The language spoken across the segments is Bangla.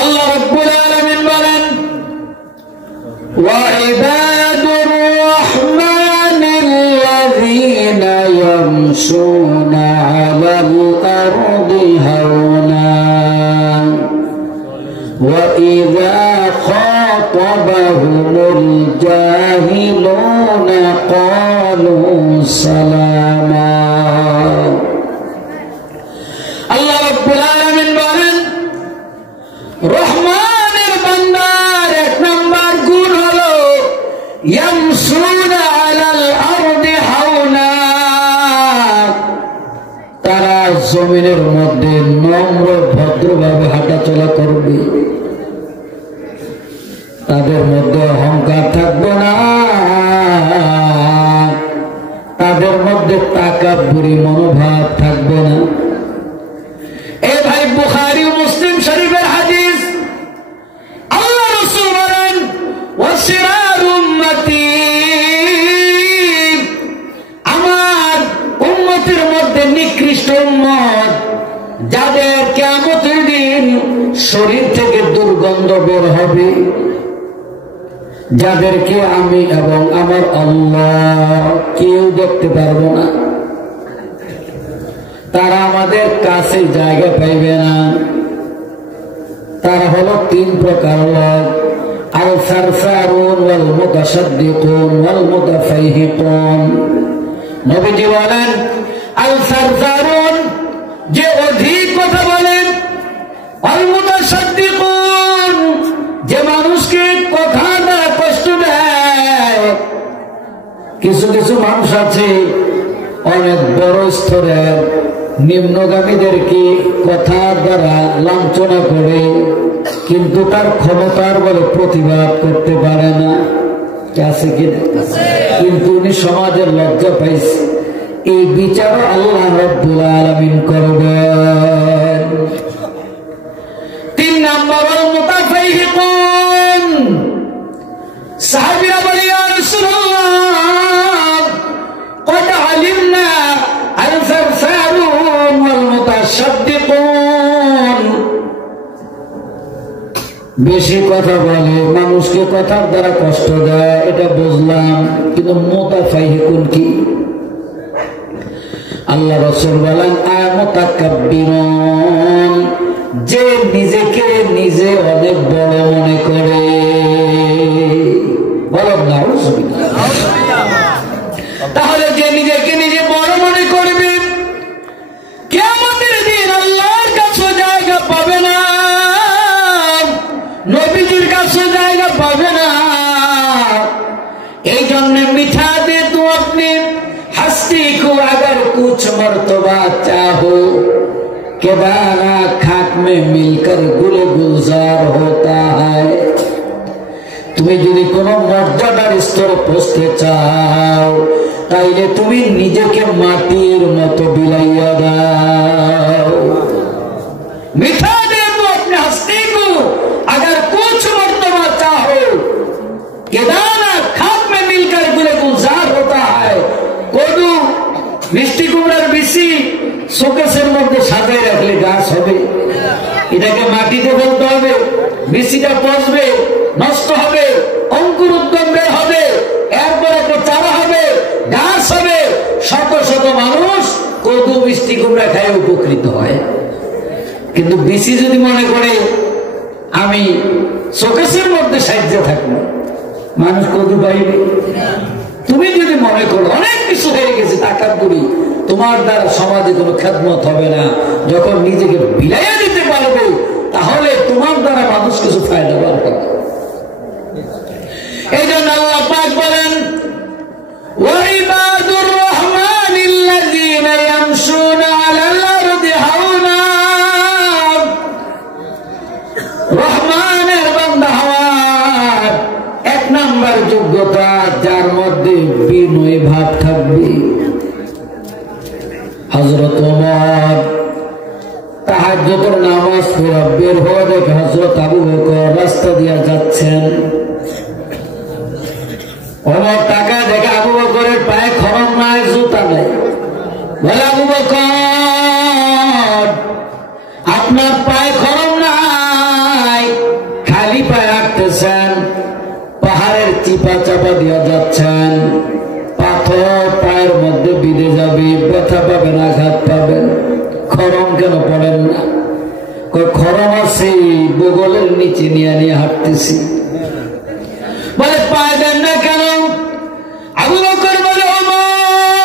আল্লাহ রাব্বুল আলামিন বলেন ওয়া ইবাদুর রাহমানিল্লাযীনা ইয়ামশুনা আলাল আরদি হাওনা ওয়া ইযা খাতাবাহুমুল জাহিলুনা ক্বালু সালামা। আল্লাহ রাব্বুল আলামিন বলেন রহমানের বান্দার এক নাম্বার গুণ হলো ইয়ামশুনা আলাল আরদি হাওনা, তারা জমিনের মধ্যে নম্র ভদ্রভাবে হাঁটাচলা করবে, তাদের মধ্যে অহংকার থাকবে না, তাদের মধ্যে তাকাব্বুরি মনোভাব থাকবে না। এ ভাই বুখারী ও মুসলিম শরীফের হাদিস, আল্লাহ রাসূল বলেন ওয়াসিরার উম্মতি, আমার উম্মতের মধ্যে নিকৃষ্ট উম্মত যাদের কিয়ামতের দিন শরীর থেকে দুর্গন্ধ বের হবে, যাদেরকে আমি এবং আমার আল্লাহ কেউ দেখতে পারবো না, তারা আমাদের কাছে জায়গা পাইবে না। তারা হলো তিন প্রকার লোক, আল সারসারুন ওয়াল মুতাসাদ্দিকুন ওয়াল মুতাফাইহিকুন। নবীজি বলেন আল সারসারুন যে অধিক কথা বলেন, ওয়াল মুতাসাদ্দিকুন যে মানুষকে কথা দ্বারা কষ্ট দেয়। কিছু কিছু মানুষ আছে অনেক বড় স্তরের নিম্নগামীদেরকে কথা দ্বারা লাঞ্ছনা করে, কিন্তু তার ক্ষমতার বলে প্রতিবাদ করতে পারে না, আছে কি? কিন্তু উনি সমাজের লজ্জা পাইছে। এই বিচার আল্লাহ রাব্বুল আলামিন করবেন। তিন নাম্বার হল মুতাফাইহিকুন। সাহাবীরা বলে ইয়া রাসূলুল্লাহ قد علمنا الفرسارون والمتشدقون, বেশি কথা বলে, মানুষকে কথার দ্বারা কষ্ট দেয়, এটা বুঝলাম, কিন্তু মুতাফাইহিকুন কি? আল্লাহ রাসূল বলেন মুতাকাব্বিরুন যে নিজেকে নিজে অনেক বড় মনে করে। বলেন নাউযুবিল্লাহ। তাহলে যে নিজেকে নিজে বড় মনে করবে কিয়ামতের দিন আল্লাহর কাছে জায়গা পাবে না, নবীজির কাছে জায়গা পাবে না। এই জন্য মিঠা দে তু আপনি हस्ती को अगर कुछ मर्तबा चाहो के दाना खाक में मिलकर गुल गुलजार होता है। তুমি যদি কোন মর্যাদার স্তরে পৌঁছতে চাও তাইলে তুমি নিজেকে মাটির মতো বিলাইয়া দাও। মিঠা দে তো अपने हस्ती को अगर कुछ मर्तबा चाहो के दाना खाक में मिलकर गुल गुलजार होता है। কদু মিষ্টি কুমড়ার বিচি শোকেসের মধ্যে সাজায় রাখলে গাছ হবে? এটাকে মাটিতে ফেলতে হবে, বিচিটা পচবে, নষ্ট হবে, অঙ্কুর উদ্গম বের হবে, এরপর একটা চারা হবে, গাছ হবে, শত শত মানুষ কদু মিষ্টি কুমড়া খায় উপকৃত হয়। কিন্তু বিচি যদি মনে করে আমি শোকেসের মধ্যে সাহায্য থাকবো, মানুষ কদু পাইবে? তুমি যদি মনে করো অনেক কিছু হয়ে গেছে তাকাব্বুরি, তোমার দ্বারা সমাজে কোনো খেদমত হবে না, যখন নিজেকে বিলাইয়া দিতে পারবে তাহলে তোমার দ্বারা মানুষ কিছু ফায়দা পাবে। এই জন্য আল্লাহ পাক বলেন ওয়া ইবাদুর রহমানিল্লাযীনা ইয়ামশুনা আলাল আরদি হাওনা, রহমানের বান্দা হওয়ার এক নাম্বার যোগ্যতা যার মধ্যে বিনয় ভাব থাকবে। হযরত ওমর তাহাজ্জুদের নামাজ পড়ে বের হয়ে দেখে হযরত আবু বকর রাস্তা দিয়ে যাচ্ছেন। ওমর টাকা দেখে আবু বকরের পায়ে খড়ম নাই, জুতা নাই। বলে আবু বকর আপনার পায়ে খড়ম নাই, দিয়ে যাচ্ছেন, পাথর পায়ের মধ্যে বিঁধে যাবে, ব্যথা পাবেন, আঘাত পাবেন, খরম কেন পড়েন না? খরম আছে, বগলের নিচে নিয়ে নিয়ে হাঁটতেছি। বলে পায়ে দেন না কেন? আবু বকর বলে ওমর,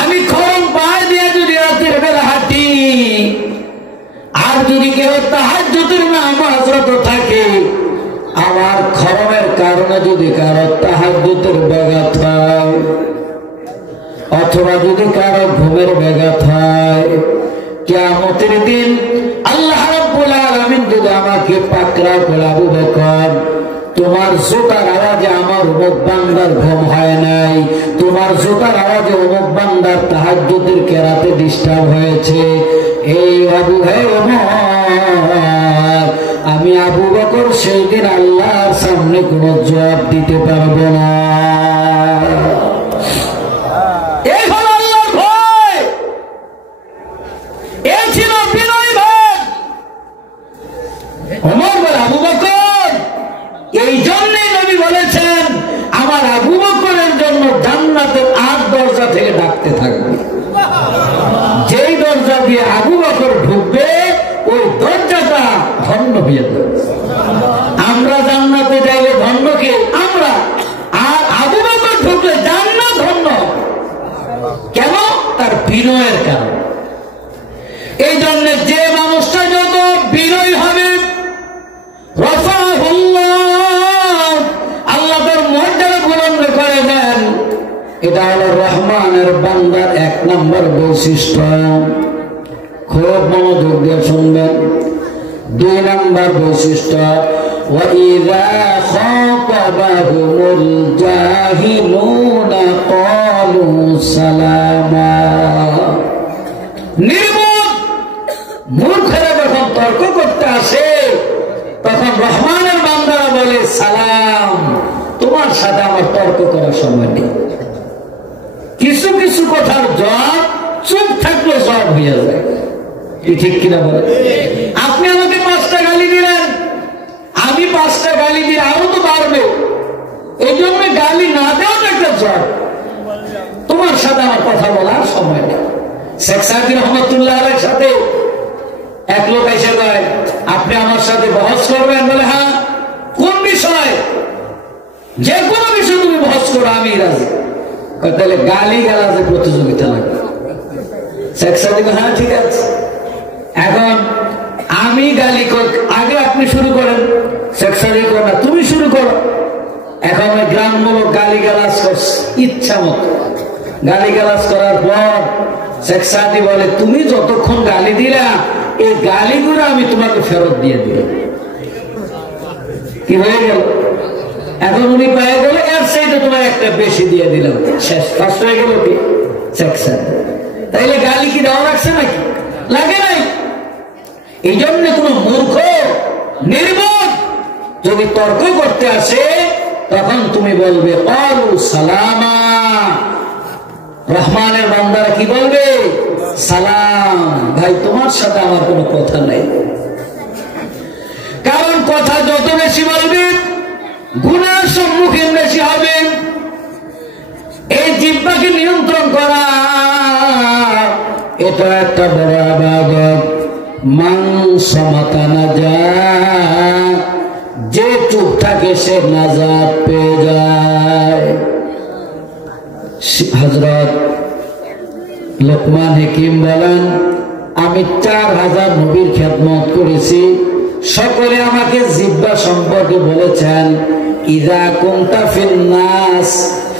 আমি খরম পায়ে দিয়ে যদি রাতের বেলা হাঁটি, আর যদি কেউ তাহাজ্জুদের নামাজরত থাকে, আমার খরমের কারণে যদি কারো তাহাজ্জুদের ব্যাঘাত হয়, অথবা যদি কারো ঘুমের ব্যাঘাত হয়, কিয়ামতের দিন আল্লাহ রাব্বুল আলামিন যদি আমাকে পাকড়াও করে, আবু বকর তোমার জুতার আওয়াজে আমার অমুক বান্দার ঘুম হয় নাই, তোমার জুতার আওয়াজে অমুক বান্দার তাহাজ্জুদের কেরাতে ডিস্টার্ব হয়েছে, এই আবু হে ওমর, আমি আবু বকর সেই দিন আল্লাহর সামনে কোনো জবাব দিতে পারবো না। এই হলো আল্লাহর ভয়, এই ছিল বিনয়ী ভাব। ওমর বলে আবু বকর, এই জন্যই নবী বলেছেন আমার আবু বকরের জন্য জান্নাতের ৮ দরজা থেকে ডাকতে থাকবে, যেই দরজা দিয়ে আবু বকর ঢুকবে ওই দরজাটা ধন্য হয়ে যাবে। আমরা জান্নাতে যাইলে ধন্য কে? আমরা। আর আবু বকর ঢুকলে জান্নাত ধন্য। কেন? তার বিনয়ের কারণ। এই জন্য যে মানুষটা যত বিনয়ী হবে, আল্লাহ তার মর্যাদা বুলন্দ করে দেন। এটা হলো রহমানের বান্দার ১ নম্বর বৈশিষ্ট্য। খুব মনোযোগ দিয়ে শুনবেন। ২ নম্বর বৈশিষ্ট্য, وَإِذَا خَاطَبَهُمُ الْجَاهِلُونَ قَالُوا سَلَامًا। নির্বোধ মূর্খরা যখন তর্ক করতে আসে, তখন রহমানের বান্দারা বলে সালাম, তোমার সাথে আমার তর্ক করার সময় নেই। কিছু কিছু কথার জবাব চুপ থাকলে জবাব হয়ে যায়, ঠিক কিনা বলে? আপনি আমাকে ৫টা গালি দিলেন, আমি ৫টা গালি দিয়ে আরো তো বাড়বে, এই জন্য গালি না দেওয়া একটা জবাব। তোমার সাথে আমার কথা বলার সময় নেই। শেখ সাদি রহমতুল্লাহ আলাইহির সাথে এক লোক এসে কয়, আপনি আমার সাথে বহস করবেন? বলে হ্যাঁ। কোন বিষয়? যে কোনো বিষয় তুমি বহস করো, আমি রাজি। তাহলে গালি গালাজে প্রতিযোগিতা লাগবে। শেখ সাদি হ্যাঁ ঠিক আছে। এখন আমি গালি আগে আপনি শুরু করেন। শেখ সাদি না, তুমি শুরু করো। এখন ওই গ্রামমূলক গালি গালাজ করছে ইচ্ছা মতো। গালি গালাজ করার পর শেখ সাদি বলে, তুমি যতক্ষণ গালি দিলা এই গালিগুলো আমি তোমাকে ফেরত দিয়ে দিলাম। কি হয়ে গেল? এখন উনি পায়ে গেল, এর চাইতে তোমার একটা বেশি দিয়ে দিলাম, শেষ। ফার্স্ট হয়ে গেল কি? শেখ সাদি। তাইলে গালি কি দেওয়া লাগছে নাকি? লাগে নাই। এই জন্য কোন মূর্খ নির্বোধ যদি তর্ক করতে আসে, তখন তুমি বলবে ক্বালু সালামা। রহমানের বান্দারা কি বলবে? সালাম। ভাই তোমার সাথে আমার কোনো কথা নাই। কারণ কথা যত বেশি বলবে গুনার সম্মুখীন বেশি হবে। এই জিহ্বাকে নিয়ন্ত্রণ করা এটা একটা বড় ইবাদত। মান সামাতা নাজাত, যে চুপ থাকে সে নাজাত পেয়ে যায়। হযরত লোকমান হাকিম বলেন, আমি ৪,০০০ নবীর খেদমত করেছি, সকলে আমাকে জিহ্বা সম্পর্কে বলেছেন, ইযা কুনতা ফিন নাস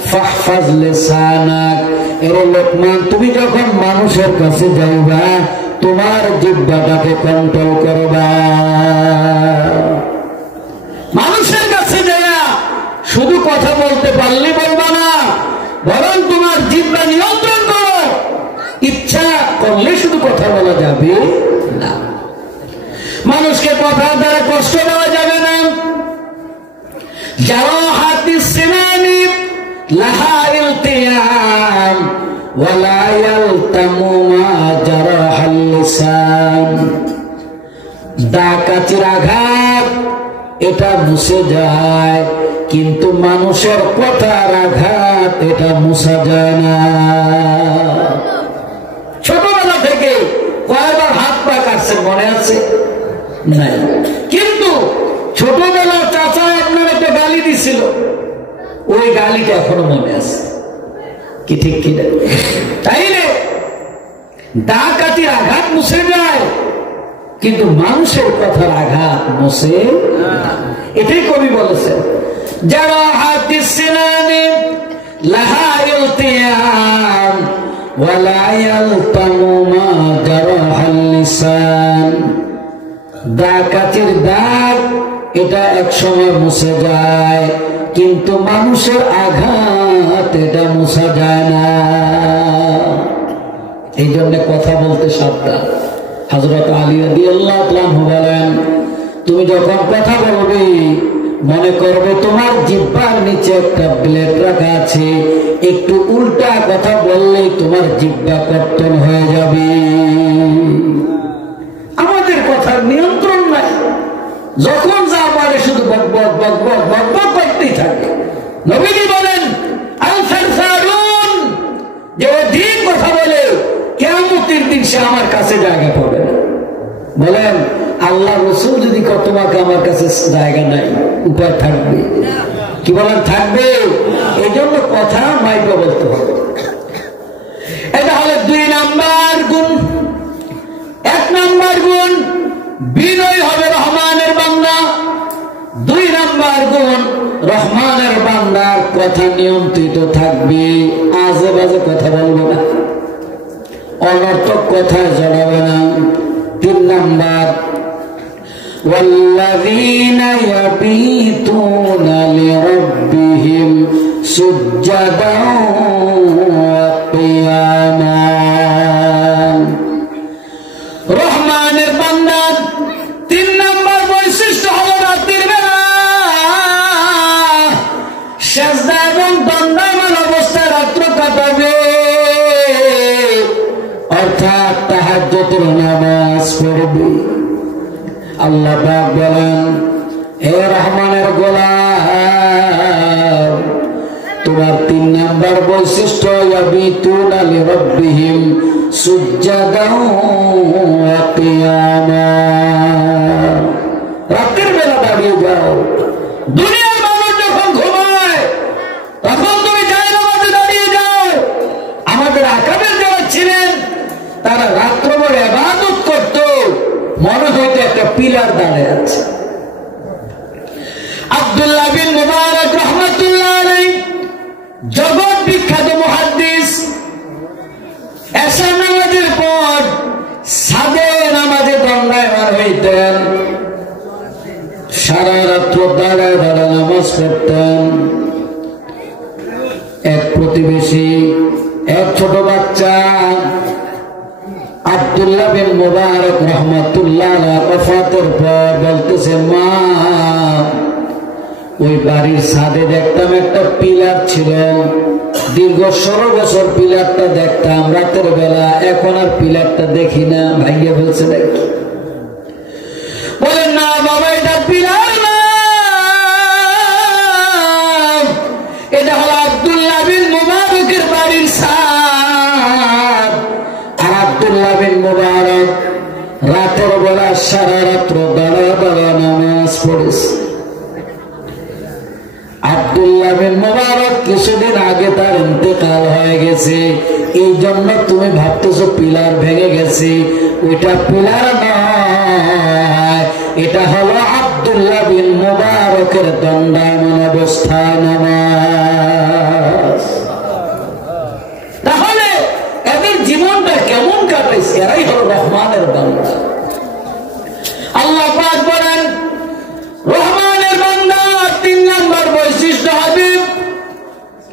ফাহফাজ লিসানাক। এরে লোকমান, তুমি যখন মানুষের কাছে যাইবা তোমার জিহ্বাটাকে কন্ট্রোল করবা। মানুষের কাছে যাইয়া শুধু কথা বলতে পারলে বলবা না, বরং তোমার জিহ্বা নিয়ন্ত্রণ করো। ইচ্ছা করলে শুধু কথা বলা যাবে না। মানুষকে কথার দ্বারা কষ্ট দেওয়া যাবে না। জারাহাতিস সিনানি লাহা ইলতিয়াম ওয়ালা ইয়ালতামু মা জারাহাল লিসান। ডাকাতির আঘাত এটা মুছে যায়, কিন্তু মানুষের কথার আঘাত এটা মুছা যায় না। ছোটবেলা থেকে কয়বার হাত পা কাটছে মনে আছে? নাই। কিন্তু ছোটবেলা চাচা আপনার একটা গালি দিছিল, ওই গালিটা এখনো মনে আছে কি ঠিক কি? তাইলে ডাকাতির আঘাত মুছে যায়, কিন্তু মানুষের কথার আঘাত মুছে। এটাই কবি বলেছেন, যারা হাতিস সিনানে লাহা ইলতিয়াম ওয়ালা ইয়ালতামু মা জারাহাল লিসান। ডাকাতির দাগ এটা এক সময় মুছে যায়, কিন্তু মানুষের আঘাত এটা মুছা যায় না। এই জন্য কথা বলতে সাবধান। হযরত আলী রাদিয়াল্লাহু আনহু বলেন, তুমি যখন কথা বলবে মনে করবে তোমার জিহ্বার নিচে একটা ব্লেড রাখা আছে, একটু উল্টা কথা বললেই তোমার জিহ্বা কর্তন হয়ে যাবে। আমাদের কথার নিয়ন্ত্রণ নাই, যখন যা পারে শুধু বকবক বকবক বকবক করতেই থাকে। নবীজি বলেন, আল ফারসারুন, যে অধিক কথা বলে কিয়ামতের দিন সে আমার কাছে জায়গা পাবে না। বলেন, আল্লাহ রাসূল যদি তোমাকে আমার কাছে জায়গা নাই, উপায় থাকবে কি? বলেন থাকবে। এই জন্য কথা মাইকে বলতে হবে। এটা হলো 2 নাম্বার গুণ। 1 নাম্বার গুণ বিনয় হবে রহমানের বান্দা। 2 নাম্বার গুণ রহমানের বান্দার কথা নিয়ন্ত্রিত থাকবে, আজে বাজে কথা বলবে না, অনর্থক কথা জড়াবে না। 3 নাম্বার ওয়াল্লাযীনা ইয়াবীতুনা লিরাব্বিহিম সুজ্জাদান ওয়া কিয়ামা। রহমানের বান্দার 3 নাম্বার বৈশিষ্ট্য হলো রাতের বেলা সিজদা এবং দণ্ডায়মান অবস্থায় রাত্র কাটাবে, অর্থাৎ তাহাজ্জুদের নামাজ পড়বে। আল্লাহ পাক বলেন, হে রহমানের গোলাম, তোমার 3 নাম্বার বৈশিষ্ট্য ইয়াবিতুনা লিরাব্বিহিম সুজ্জাদান ওয়া কিয়ামা। রাতের বেলা দাঁড়িয়ে যাও। দুনিয়ার মানুষ যখন ঘুমায় তখন তুমি জায়নামাজে দাঁড়িয়ে যাও। আমাদের আকাবের যারা ছিলেন তারা রাত্রভর ইবাদত করত, মনে হইতো একটা পিলার দাঁড়িয়ে আছে। আব্দুল্লাহ বিন মুবারক রাহমাতুল্লাহ আলাইহি, জগৎ বিখ্যাত মুহাদ্দিস, এশা নামাজের পর সাদে নামাজে দণ্ডায়মান হইতেন, সারা রাত্র দাঁড়ায় দাঁড়ায় নামাজ পড়তেন। এক প্রতিবেশী, এক ছোট বাচ্চা আব্দুল্লাহ বিন মুবারক রাহমাতুল্লাহ আলাইহি ওয়াফাতের পর বলতেছে, মা, ওই বাড়ির ছাদে দেখতাম একটা পিলার ছিল, দীর্ঘ 16 বছর পিলারটা দেখতাম, রাতের বেলা এখন আর পিলারটা দেখি না, ভাঙিয়ে ফেলছে নাকি? বলেন, না বাবা, এটা পিলার না, এটা হলো আব্দুল্লাহ বিন মুবারকের বাড়ির ছাদ। আর আব্দুল্লাহ বিন মুবারক রাতের বেলা সারা রাত্র দাঁড়া দাঁড়া নামাজ পড়েছে। আব্দুল্লাহ বিন মুবারক কিছুদিন আগে তার ইন্তেকাল হয়ে গেছে, এই জন্য তুমি ভাবতেছো পিলার ভেঙে গেছে। ওইটা পিলার নয়, এটা হলো আব্দুল্লাহ বিন মুবারকের দণ্ডায়মান অবস্থায় নামাজ। তাহলে এদের জীবনটা কেমন কাটাইছে? এরাই হলো রহমানের বান্দা। আল্লাহ পাক বলেন, রহমানের বান্দা 3 নাম্বার বৈশিষ্ট্য হবে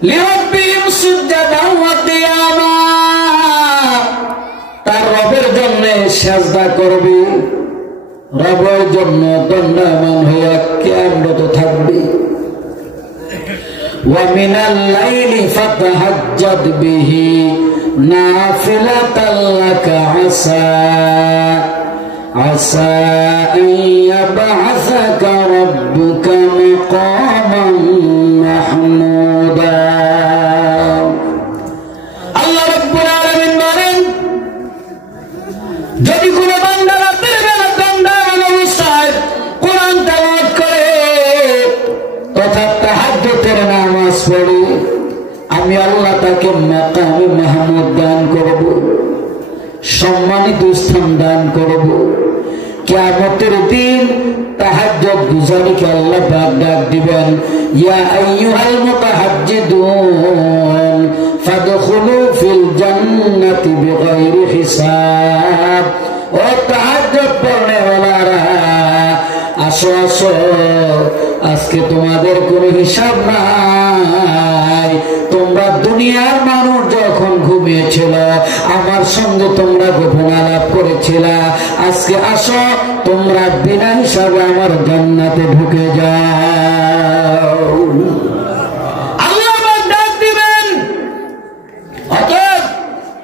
লিরাব্বিহিম সুজ্জাদান ওয়া কিয়ামা, তার রবের জন্য সিজদা করবে, রবের জন্য দণ্ডায়মান হয়ে কিয়ামত থাকবে। ওয়া মিনাল লাইলি ফাতাহাজ্জাদ বিহি নাফিলাতাল লাকা আসা আন ইয়াবআসাকা রাব্বুকা যদি কোনো বান্দা রাতের বেলা গন্ডার অবস্থায় কোরআন তেলাওয়াত করে তথা তাহাজ্জুদের নামাজ পড়ে, আমি আল্লাহ তাকে মাকামে মাহমুদ দান করব, সম্মানিত স্থান দান করব। কিয়ামতের দিন তাহাজ্জুদ গুজারিকে আল্লাহ পাক ডাক দিবেন, ইয়া আইয়ুহাল মুতাহাজ্জিদুন ফাদখুলু ফিল জান্নাতি বিগাইরি হিসাব। ও তাহাজ্জুদ পড়নেওয়ালারা, আসো আসো, আজকে তোমাদের কোনো হিসাব নাই। তোমরা দুনিয়ার মানুষ যখন ঘুমিয়েছিল, আমার সঙ্গে তোমরা গোপন আলাপ করেছিল, আজকে আসো তোমরা বিনা হিসাবে আমার জান্নাতে ঢুকে যাও। আল্লাহ ডাক দিবেন। অতএব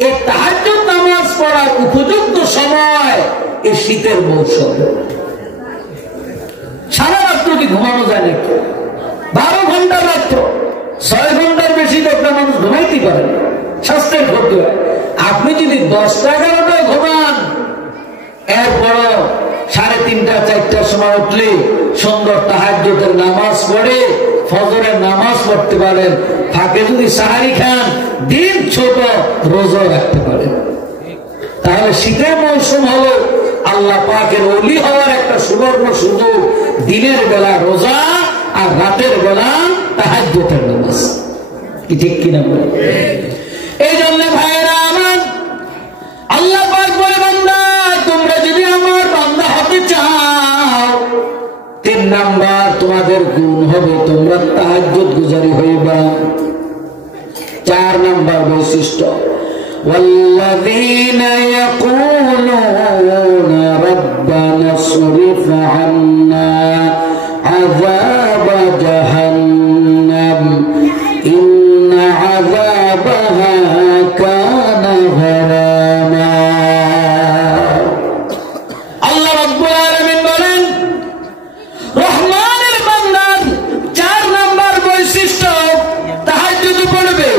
এই তাহাজ্জুদ নামাজ পড়ার উপযুক্ত সময় এই শীতের মৌসুম। সারা রাত্র কি ঘুমানো যায় নাকি? 12 ঘন্টা রাত্র, 6 ঘন্টার বেশি তো একটা মানুষ ঘুমাইতে পারে, স্বাস্থ্যের ক্ষতি হয়। আপনি যদি 10-11টায় ঘুমান, এরপর 3:30-4টার সময় উঠলে সুন্দর তাহাজ্জুদের নামাজ পড়ে ফজরের নামাজ পড়তে পারেন, ফাঁকে যদি সাহারি খান, দিন ছোট, রোজা রাখতে পারেন। তাহলে শীতের মৌসুম হলো আল্লাহ পাকের ওলি হওয়ার একটা সুবর্ণ সুযোগ। দিনের বেলা রোজা আর রাতের বেলা তাহাজ্জুদের নামাজ। কি ঠিক কিনা বলে? এই জন্য ভাইয়েরা আমার, আল্লাহ পাক বলে, বান্দা তোমরা যদি আমার বান্দা হতে চাও, 3 নাম্বার তোমাদের গুণ হবে, তোমরা তাহাজ্জুদ গুজারি হইবা। 4 নাম্বার বৈশিষ্ট্য, والذين يقولون ربنا اصرف عنا عذاب جهنم إن عذابها كان غراما। আল্লাহ রাব্বুল আলামিন বলেন, রহমানের বান্দার 4 নাম্বার বৈশিষ্ট্য, তাহাজ্জুদ পড়বে,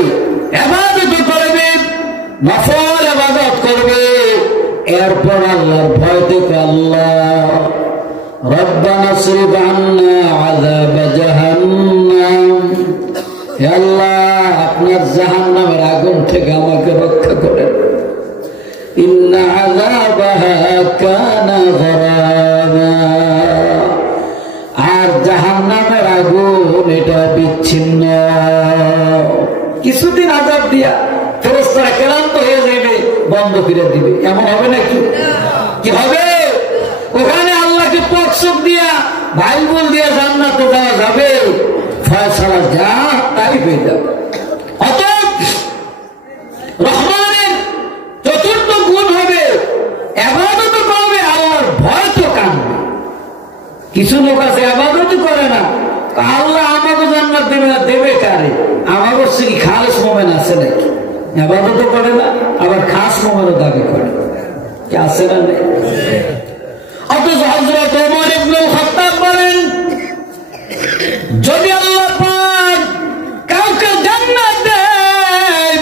ইবাদত করবে, নফল ইবাদত করবে, এরপর আল্লাহর ভয় থেকে আল্লাহ রব্বানা সরিফ আন্না আযাব জাহান্নাম, হে আল্লাহ আপনার জাহান্নামের আগুন থেকে আমাকে রক্ষা করেন। ইন্না আযাবাহা কানা গরামা, আর জাহান্নামের আগুন এটা বিচ্ছিন্ন, কিছুদিন আযাব দিয়া ফেরেশতারা ক্লান্ত হয়ে যাবে, বন্ধ করে দিবে, এমন হবে নাকি? কি হবে? ওখানে আল্লাহকে পক্ষক দিয়া বাইবেল দিয়া জান্নাতে যাওয়া যাবে, ফয়সালা যা তাই হয়ে যাবে। অতএব রহমানের 4র্থ গুণ হবে ইবাদত করবে, আল্লাহর ভয় তো কাঁদবে। কিছু লোক আছে ইবাদত করে না, আল্লাহ আমাকে জান্নাত দেবে না, দেবে কারে? আমাকে কি খালেস মোমেন আছে নাকি? ইবাদত করে না, আবার খাস মোমেনও দাবি করে, কি আছে না? অথচ হযরত ওমর ইবনে খাত্তাব বলেন, যদি আল্লাহ পাক কাউকে জান্নাত দেয়,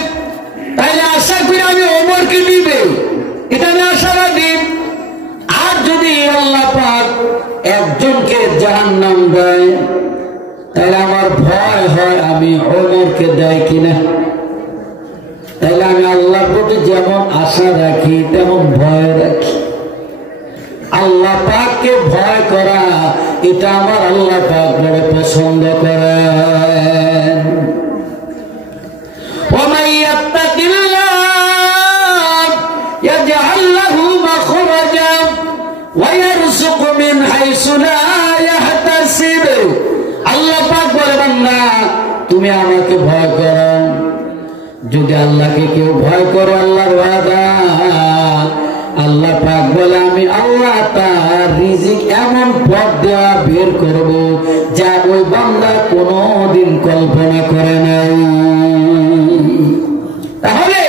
তাহলে আশা করি আমি ওমরকে দিবে, এটা আমি আশাবাদী। আর যদি আল্লাহ পাক একজনকে জাহান্নাম দেয়, তাহলে আমার ভয় হয় আমি ওমরকে দেয় কিনা। তাহলে আমি আল্লাহর প্রতি যেমন আশা রাখি তেমন ভয় রাখি। আল্লাহ পাককে ভয় করা, এটা আমার আল্লাহ পাক বড় পছন্দ করেন। ওয়া ইয়াত্তাকিল্লাহ ইয়াজআল লাহু মাখরাজা ওয়া ইয়ারযুকু মিন হাইসু লা ইয়াহতাসিব। আল্লাহ পাক বলে, বান্দা তুমি আমাকে ভয় করো। যদি আল্লাহকে কেউ ভয় করে, আল্লাহর ওয়াদা, আল্লাহ পাক বলে আমি আল্লাহ তার রিজিক এমন পথ দেওয়া বের করব যা ওই বান্দা কোনদিন কল্পনা করে নাই। তাহলে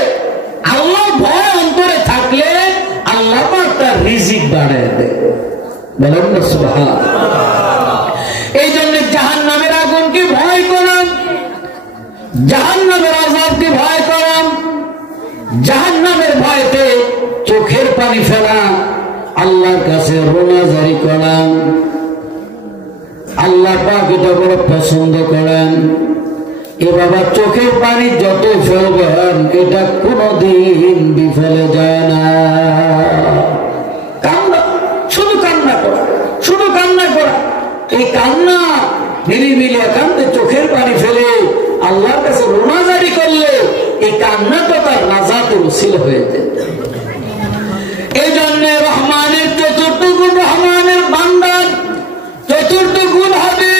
আল্লাহ ভয় অন্তরে থাকলে আল্লাহ পাক তার রিজিক বাড়ায় দেয়। বলেন না সুবহানাল্লাহ। এই জন্য জাহান্নামের আগুনকে ভয় করুন, জাহান্নামের আযাবকে ভয় করুন। জাহান্নামের ভয়তে চোখের পানি পানি ফেলা, আল্লাহর কাছে রোনা জারি করা, আল্লাহ পাক এটা বড় পছন্দ করেন। এ বাবা চোখের পানি যত ফেলবেন এটা কোনদিন বিফলে যায় না। কান্না, শুধু কান্না করা, শুধু কান্না করা। এই কান্না নিরিবিলি একান্তে চোখের পানি ফেলে আল্লাহর কাছে রোনা জারি করলে এই কান্না তো তার নাজাতের উসিলা হয়ে যায়। এই জন্য রহমানের চতুর্থ গুণ, রহমানের বান্দার চতুর্থ গুণ হবে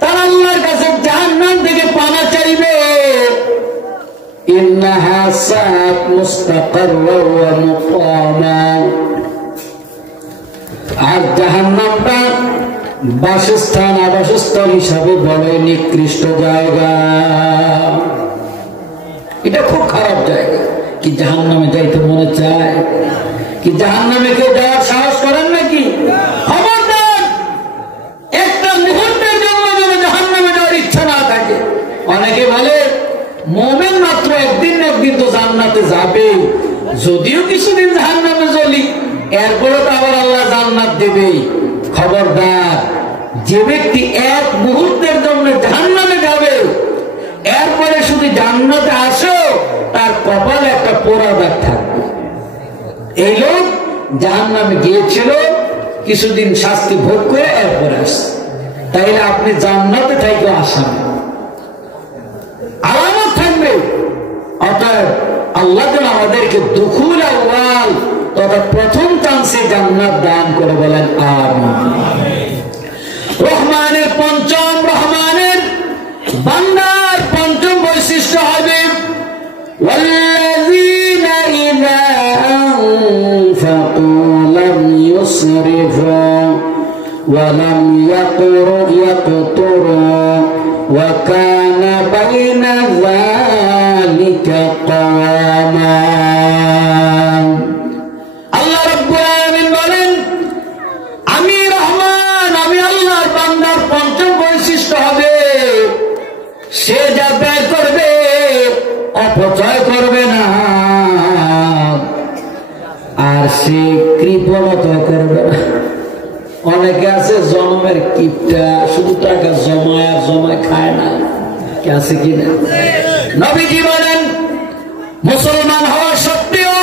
তার আল্লাহর কাছে জাহান্নাম থেকে পানা চাইবে। ইন্নাহা সাআত মুস্তাকাররা ওয়া মুকামা। আর জাহান্নামটা বাসস্থান, আবাসস্থল হিসাবে বড় নিকৃষ্ট জায়গা। এটা খুব খারাপ জায়গা। কি জাহান্নামে যাইতে মনে চায়? কি জাহান্নামে কেউ যাওয়ার সাহস করেন নাকি? খবরদার, একটা মুহূর্তের জন্য যেন জাহান্নামে যাওয়ার ইচ্ছা না থাকে। অনেকে বলে মুমিন মাত্র একদিন না একদিন তো জান্নাতে যাবে, যদিও কিছুদিন জাহান্নামে জ্বলি, এরপরে তো আবার আল্লাহ জান্নাত দেবে। খবরদার, যে ব্যক্তি এক মুহূর্তের জন্য জাহান্নামে যাবে এরপরে শুধু জান্নাতে আসো, তার কপালে একটা পোড়া দাগ থাকবে। এই লোক জাহান্নামে গিয়েছিল, কিছুদিন শাস্তি ভোগ করে এরপরে আসছে, তাইলে আপনি জান্নাতে থাকবে আসাম আলামত থাকবে। অর্থাৎ আল্লাহ যেন আমাদেরকে দুখুল আউয়াল তথা প্রথম চান্সে জান্নাত দান করে, বলেন আমিন। রহমানের পঞ্চম, রহমানের বান্দার পঞ্চম বৈশিষ্ট্য হবে ওয়াল্লাযীনা ইযা আনফাকু লাম ইউসরিফু ওয়া লাম ইয়াকতুরু ওয়া কানা বাইনা যালিকা কাওয়ামা। আল্লাহ রাব্বুল আলামিন বলেন, আমি রহমান, আমি আল্লাহর বান্দার পঞ্চম বৈশিষ্ট্য হবে সে যা ব্যয় করবে অপচয় করবে না, আর সে কৃপণতা করবে না। অনেকে আছে জন্মের কিপটা, শুধু টাকা জমায় আর জমায় খায় না, কে আছে কিনা? নবীজি বলেন, মুসলমান হওয়া সত্ত্বেও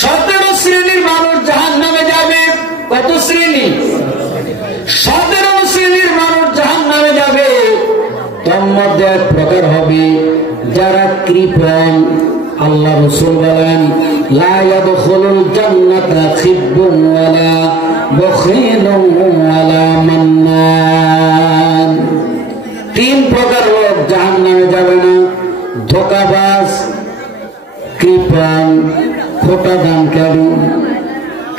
17 শ্রেণীর মানুষ জাহান্নামে যাবে। কত শ্রেণী? 17 শ্রেণীর মানুষ জাহান্নামে যাবে। তার মধ্যে এক প্রকার হবে যারা কৃপণ। আল্লাহ রাসূল বলেন, লা ইয়াদখুলুল জান্নাতা খিব্বুন ওয়ালা বখিলুন ওয়ালা মান্নান। 3 প্রকার লোক জাহান্নামে যাবে না: ধোঁকাবাজ, কৃপণ, খোটা দানকারী,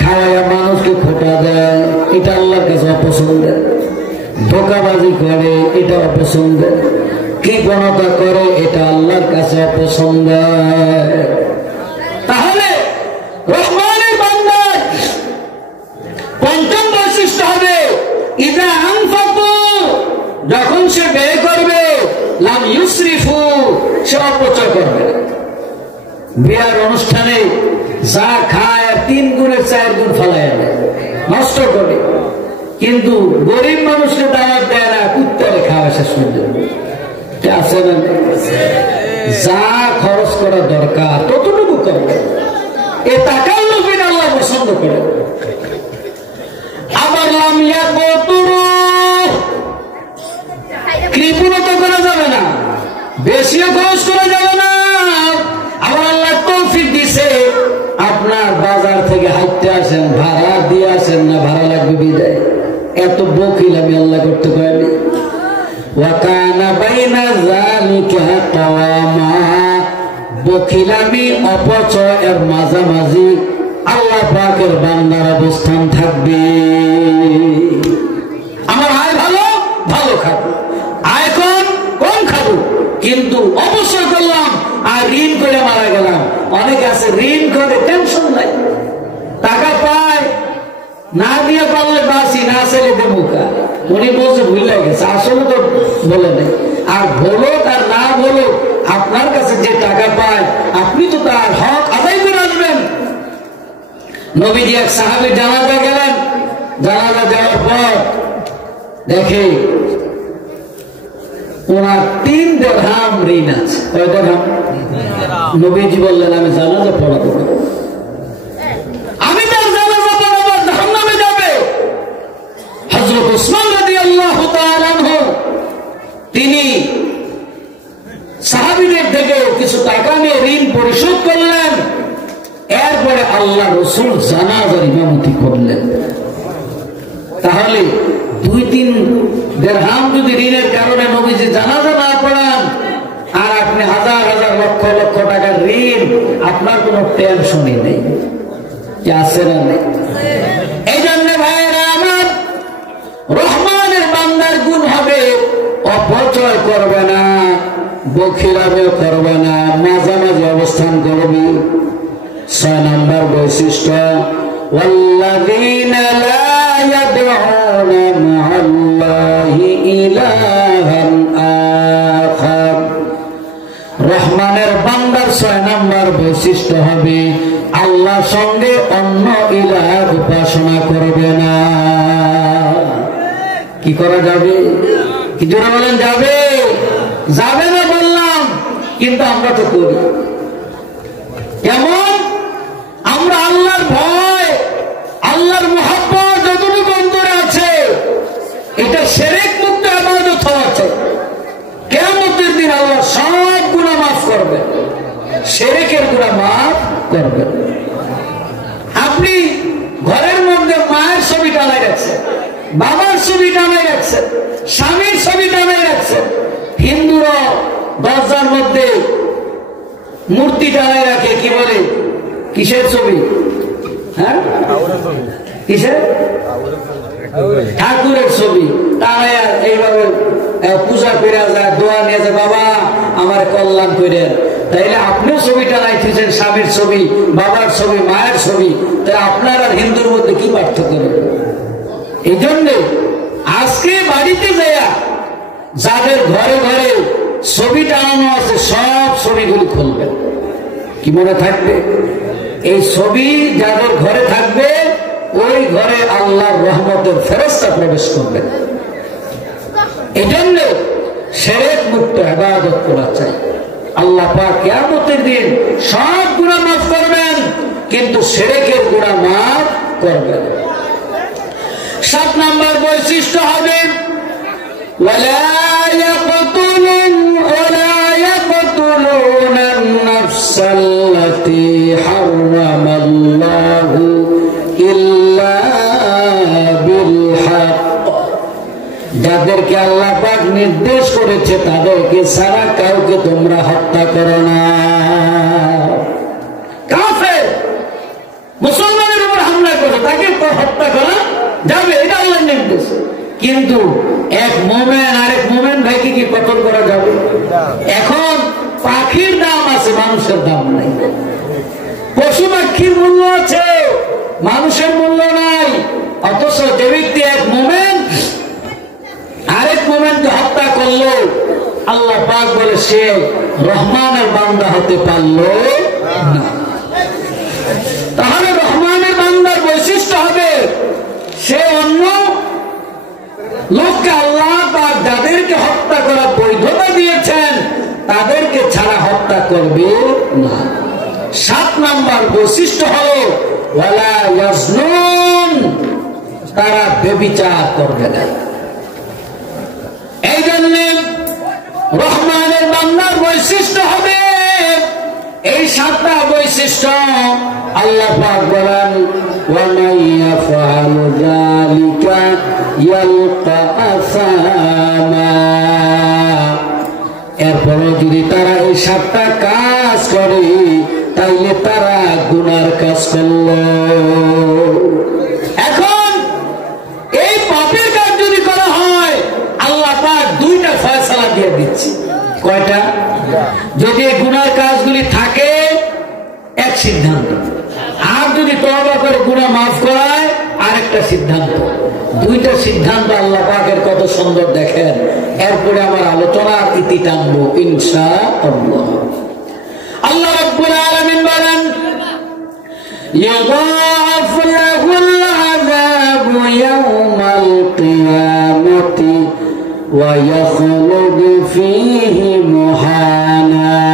খাওয়াইয়া মানুষকে খোটা দেয়, এটা আল্লাহর কাছে অপছন্দের। ধোঁকাবাজি করে, এটা অপছন্দের। কৃপণতা করে, এটা আল্লাহর কাছে অপছন্দের। তাহলে রহমানের বান্দার পঞ্চম বৈশিষ্ট্য হবে ইযা আনফাকু, যখন সে ব্যয় করবে, লাম ইউসরিফু, সে অপচয় করবে না। বিয়ার অনুষ্ঠানে যা খায় 3 গুণের 4 গুণ ফেলায় দেয়, নষ্ট করে। কিন্তু গরিব মানুষকে দাওয়াত দেয় না, কুত্তারে খাওয়া শেষ পর্যন্ত। আছে না? যা খরচ করা দরকার ততটুকু করবে। এ টাকার লোকের আল্লাহ পছন্দ করে। আবার লাম ইয়াকুতুরু, কৃপণতা করা যাবে না, বেশিও খরচ করা যাবে না। আবার আল্লাহ তৌফিক দিছে, আপনার বাজার থেকে হাঁটতে আসেন, ভাড়া দিয়ে আসেন না, ভাড়া লাগবে বিদায়। এত বকিল আমি আল্লাহ করতে পারি। ওয়া কানা বাইনা যালিকা কাওয়ামা, বকিলামি অপচয় এর মাঝামাঝি আল্লাহ পাকের বান্দার অবস্থান থাকবে। আমার আয় ভালো, ভালো খাবো, আয় কম খাবো, কিন্তু অবশ্যই করলাম আর ঋণ করে মারা গেলাম। অনেক আছে ঋণ করে, টেনশন নাই, টাকা পায়, না দিয়ে পারলে বাসি, না ছেলে দেবুকা। উনি বলছে ভুলে গেছে, আসলে তো বলে নেই। আর বলো আর না বলো, আপনার কাছে যে টাকা পায় আপনি তো তার হক আদায় করে আসবেন। নবীজি এক সাহাবীর জানাজা গেলেন, জানাজা যাওয়ার পর দেখে ওনার 3 দিরহাম ঋণ আছে। কয় দিরহাম? নবীজি বললেন আমি জানাজা পড়াবো, আমি তার জানাজা পড়াবো, জাহান্নামে যাবে। হযরত উসমান রাদিয়াল্লাহু তাআলা আনহু তিনি সাহাবীদের থেকে কিছু টাকা নিয়ে ঋণ পরিশোধ করলেন। এরপরে আল্লাহ রাসূল জানাজার ইমামতি করলেন। তাহলে 2-3 দিরহাম যদি ঋণের কারণে নবীজি জানাজা না পড়ান, আর আপনি হাজার হাজার লক্ষ লক্ষ টাকার ঋণ, আপনার কোনো টেনশনই নেই, কি আছে না নেই? এই জন্য ভাইয়েরা আমার, রহমানের বান্দার গুণ হবে অপচয় করবে না, বখিলামিও করবে না, মাঝামাঝি অবস্থান করবে। 6 নম্বর বৈশিষ্ট্য, ওয়াল্লাযীনা লা ইয়াদউনা মা'আল্লাহি ইলাহান আখার। রহমানের বান্দার 6 নম্বর বৈশিষ্ট্য হবে আল্লাহর সঙ্গে অন্য ইলাহ উপাসনা করবে না। কি করা যাবে? কি জোরে বলেন যাবে? যাবে না বললাম, কিন্তু আমরা তো করি। কেমন? আমরা আল্লাহর ভয়, আল্লাহর মুহাব্বত যতটুকু অন্তরে আছে, এটা শিরক মুক্ত ইবাদত হওয়া চাই। কিয়ামতের দিন আল্লাহ সব গুনাহ মাফ করবে, শিরকের গুনাহ মাফ করবে। আপনি ঘরের মধ্যে মায়ের ছবি টানাই রাখছেন, বাবার ছবি টানাই রাখছেন, স্বামীর ছবি টানাই রাখছেন। হিন্দুরা দরজার মধ্যে মূর্তি টানাই রাখে, কি বলে? কিসের ছবি? হ্যাঁ, কিসের? ঠাকুরের ছবি টানাই এইভাবে পূজা করে যায়, দোয়া নিয়ে যায়, বাবা আমার কল্যাণ করেন। তাইলে আপনিও ছবি টানাই দিয়েছেন, স্বামীর ছবি, বাবার ছবি, মায়ের ছবি। তাই আপনার আর হিন্দুর মধ্যে কি পার্থক্য? এই জন্য আজকে বাড়িতে যাইয়া যাদের ঘরে ঘরে ছবি টানানো আছে, সব ছবিগুলি খুলবেন। কি মনে থাকবে? এই ছবি যাদের ঘরে থাকবে, ওই ঘরে আল্লাহর রহমতের ফেরেশতা প্রবেশ করবে। এই জন্য শিরক মুক্ত ইবাদত করা চাই। আল্লাহ পাক কিয়ামতের দিন সব গুনাহ মাফ করবেন, কিন্তু শিরকের গুনাহ মাফ করবেন। 7 নম্বর বৈশিষ্ট্য হবে ওয়ালা ইয়াকতুলুনা আন-নাফসাল্লাতী হারামাল্লাহু ইল্লা বিল হক। যাদেরকে আল্লাহ পাক নির্দেশ করেছে তাদেরকে ছাড়া কাউকে তোমরা হত্যা করো না। কাফের মুসলমানের উপর হামলা করে তাকে হত্যা করা যাবে, এটা আল্লাহর নির্দেশ। কিন্তু এক মোমেন আরেক মোমেন ভাইকে কি কতল করা যাবে? এখন পাখির দাম আছে, মানুষের দাম নাই। পশু পাখির মূল্য আছে, মানুষের মূল্য নাই। অথচ যে ব্যক্তি এক মোমেন আরেক মোমেনকে হত্যা করলো, আল্লাহ পাক বলে সে রহমানের বান্দা হতে পারলো না। তাহলে রহমানের বান্দার বৈশিষ্ট্য হবে সে অন্য লোককে আল্লাহ পাক যাদেরকে হত্যা করা বৈধতা দিয়েছেন তাদেরকে ছাড়া হত্যা করবে না। 7 নম্বর বৈশিষ্ট্য হলো ওয়ালা ইয়াজনুন, তারা ব্যভিচার করবে না। এই জন্য রহমানের বান্দার বৈশিষ্ট্য হবে এই 7টা বৈশিষ্ট্য। আল্লাহ পাক বলেন ওয়া মান ইয়াফআলু যালিকা ইয়ালকা আসামা। এরপরে যদি তারা এই 7টা কাজ করে তাইলে তারা গুনার কাজ করলো। এখন এই পাপের কাজ যদি করা হয়, আল্লাহ পাক 2টা ফয়সালা দিয়ে দিচ্ছে। কয়টা? যদি এই গুনার কাজগুলি থাকে, এক সিদ্ধান্ত, আর যদি তওবা করে গুনাহ মাফ করায় আরেকটা সিদ্ধান্ত। 2টা সিদ্ধান্ত আল্লাহ পাকের কত সুন্দর দেখেন। এরপরে আমার আলোচনার ইতি টানবো ইনশাআল্লাহ। আল্লাহ রাব্বুল আলামিন বলেন يضاعف له العذاب يوم القيامة ويخلد فيه مهانا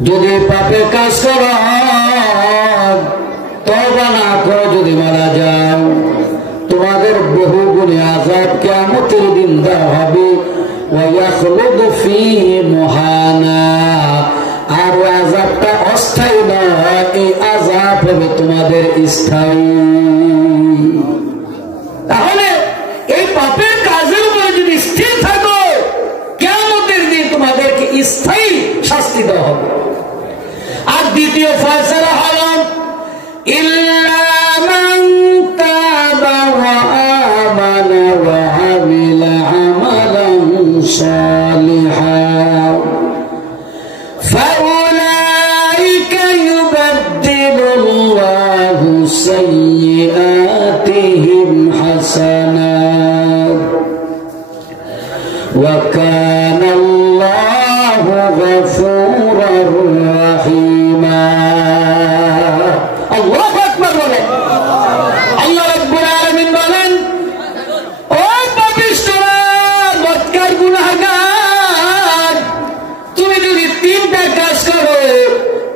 যদি পাপের কাজ করো তওবা না করে যদি মারা যাও তোমাদের বহু গুণে আযাব কিয়ামতের দিন দেওয়া হবে ويخلد فيه مهانا আর আযাবটা অস্থায়ী নয় এই আযাব হবে তোমাদের স্থায়ী তাহলে এই পাপের কাজের উপরে যদি স্থির থাকো কিয়ামতের দিন তোমাদেরকে স্থায়ী শাস্তি দেওয়া হবে আর দ্বিতীয় ফয়সালা হলো ইল্লা মান তাবা ওয়া আমানা ওয়া আমিলা আমালান সালিহান ফাউলাইকা ইউবাদদিলুল্লাহু সাইয়্যাতিহিম হাসানাত ওয়া কানা আল্লাহু গফুরার রাহিমা আল্লাহু আকবার বলেন আল্লাহ রাব্বুল আলামিন বলেন ও পাপিষ্ঠরা বদকার গুনাহগার তুমি যদি তিনটা কাজ করো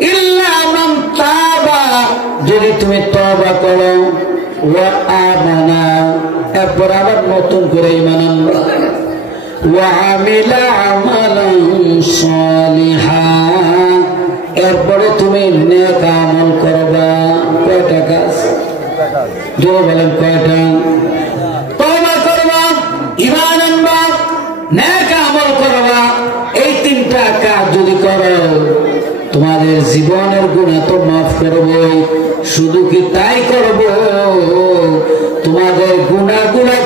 ইল্লা মান তাবা যদি তুমি তওবা করো ওয়া আমানা এরপর আবার নতুন করে ঈমান আনবা ওয়া আমিলা আমালান সালিহান এরপরে তুমি নেক আমল করবা কয়টা কাজ জোরে বলেন কয়টা তওবা করবা ঈমান আনবা নেক আমল করবা এই তিনটা কাজ যদি করো তোমাদের জীবনের গুনাহ তো মাফ করবে শুধু কি তাই করব তোমাদের গুনাহগুলো